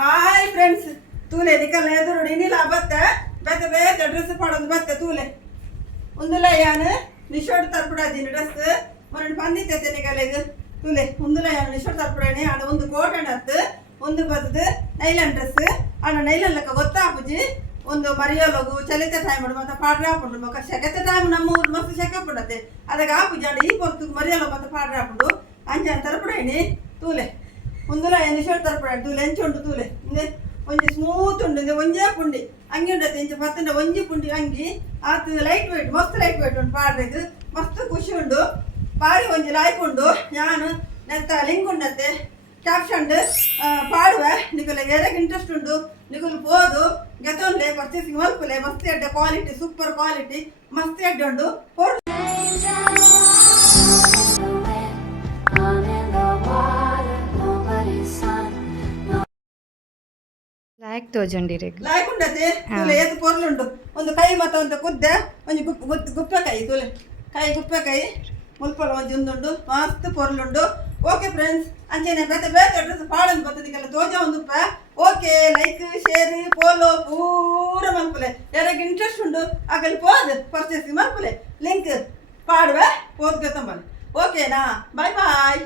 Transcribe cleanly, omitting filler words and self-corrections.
Hi friends, ತೂಲೆ ದಿಕ್ಕಲ್ಲ ಎದುರು ಇನ್ನಿಲ್ಲ ಬತ್ತೆ ಬೇತೆ ಬೇತೆ ಡ್ರೆಸ್ ಪಡೋದು ಬತ್ತೆ ತೂಲೆ ಒಂದುಲ ಯಾನು ನಿಶೋಡ್ ತರ್ಪುಡಾದೀನಿ ಡ್ರೆಸ್ ಮೊನ್ನೆ ಪಂದಿತ್ತೆ ನಿಗಲೆದು ತೂಲೆ ಒಂದುಲ ಯಾನು ನಿಶೋಡ್ ತರ್ಪುಡಾನಿ ಆಡ ಒಂದು ಕೋಟ್ ಹತ್ತು ಒಂದು ಬರ್ತದೆ ನೈಲನ್ ಡ್ರೆಸ್ ಆಡ ನೈಲನ್ ಲೆಕ್ಕ ಗೊತ್ತಾಪುಜಿ ಒಂದು ಮರಿಯೋಲಗು ಚಲಿತ ಟೈಮ್ ಮತ್ತೆ ಪಾಡ್ರೆ ಹಾಕೊಂಡು ಮಕ್ಕ ಸೆಕೆತ ಟೈಮ್ ನಮ್ಮ ಊರು ಮಸ್ತ್ ಸೆಕೆ ಪಡತ್ತೆ ಅದಕ್ಕೆ ಹಾಪುಜಿ ಆಡ ಈ ಪೊತ್ತು ಮರಿಯೋಲ ಮತ್ತೆ ಪಾಡ್ರೆ ಹಾಕೊಂಡು ಅಂಜಾನ್ ತರ್ಪುಡಾನಿ ತೂಲೆ ಒಂದುಲ ನಿಶೋಡ್ ತರ್ಪುಡಾನಿ ತೂಲೆ ಎಂಚುಂಡು ತೂಲೆ ಇಂದೆ ಒಂಜಿ ಸ್ಮೂತ್ ಉಂಡು ಇಂದೆ ಒಂಜೇ ಪುಂಡಿ ಅಂಗಿ ಉಂಡತ್ತೆ ಇಂಚ ಪತ್ತಂಡ ಒಂಜಿ ಪುಂಡಿ ಅಂಗಿ ಆತು ಲೈಟ್ ವೇಟ್ ಮಸ್ತ್ ಲೈಟ್ ವೇಟ್ ಉಂಟು ಪಾಡ್ರೆದು ಮಸ್ತ್ ಖುಷಿ ಉಂಡು ಪಾರಿ ಒಂಜಿ ಲಾಯ್ಕ್ ಉಂಡು ಯಾನು ನೆತ್ತ ಲಿಂಕ್ ಉಂಡತ್ತೆ ಕ್ಯಾಪ್ಷನ್ ಪಾಡುವೆ ನಿಗುಲ ಎದಕ್ಕೆ ಇಂಟ್ರೆಸ್ಟ್ ಉಂಡು ನಿಗುಲು ಪೋದು ಗೆತೊಂಡ್ಲೆ ಪರ್ಚೇಸಿಂಗ್ ಮಲ್ಪುಲೆ ಮಸ್ತ್ ಎಡ್ಡೆ ಕ್ವಾಲಿಟಿ ಸೂಪರ್ ಕ್ವಾಲಿಟಿ ಮಸ್ತ್ ಎಡ್ಡೆ ಉಂಡು ಲಾಯ್ಕ್ ತೋಜುಂಡಿ ಲಾಯ್ಕ್ ಉಂಡತೆ ತುಲೆ ಏತು ಪೊರ್ಲುಂಡು ಒಂದು ಕೈ ಮತ್ತ ಒಂದು ಕುದ್ದೆ ಒಂಜಿ ಗುಪ್ಪೆ ಕೈ ತುಲೆ ಕೈ ಗುಪ್ಪೆ ಕೈ ಮುಲ್ಪಲ ಒಂಜಿ ಉಂದುಂಡು ಮಸ್ತ್ ಪೊರ್ಲುಂಡು ಓಕೆ ಫ್ರೆಂಡ್ಸ್ ಅಂಚೆನೆ ಬೇತೆ ಬೇತೆ ಡ್ರೆಸ್ ಪಾಡೊಂದು ಬತ್ತದಿಕ್ಕೆಲ್ಲ ತೋಜ ಒಂದುಪ್ಪ ಓಕೆ ಲೈಕ್ ಶೇರ್ ಫಾಲೋ ಪೂರ ಮಲ್ಪಲೆ ಯಾರಿಗೆ ಇಂಟ್ರೆಸ್ಟ್ ಉಂಡು ಆಗಲಿ ಪೋದು ಪರ್ಚೇಸಿಂಗ್ ಮಲ್ಪಲೆ ಲಿಂಕ್ ಪಾಡುವೆ ಪೋದ್ ಗೊತ್ತಂಬಲ್ಲಿ ಓಕೆನಾ ಬಾಯ್ ಬಾಯ್.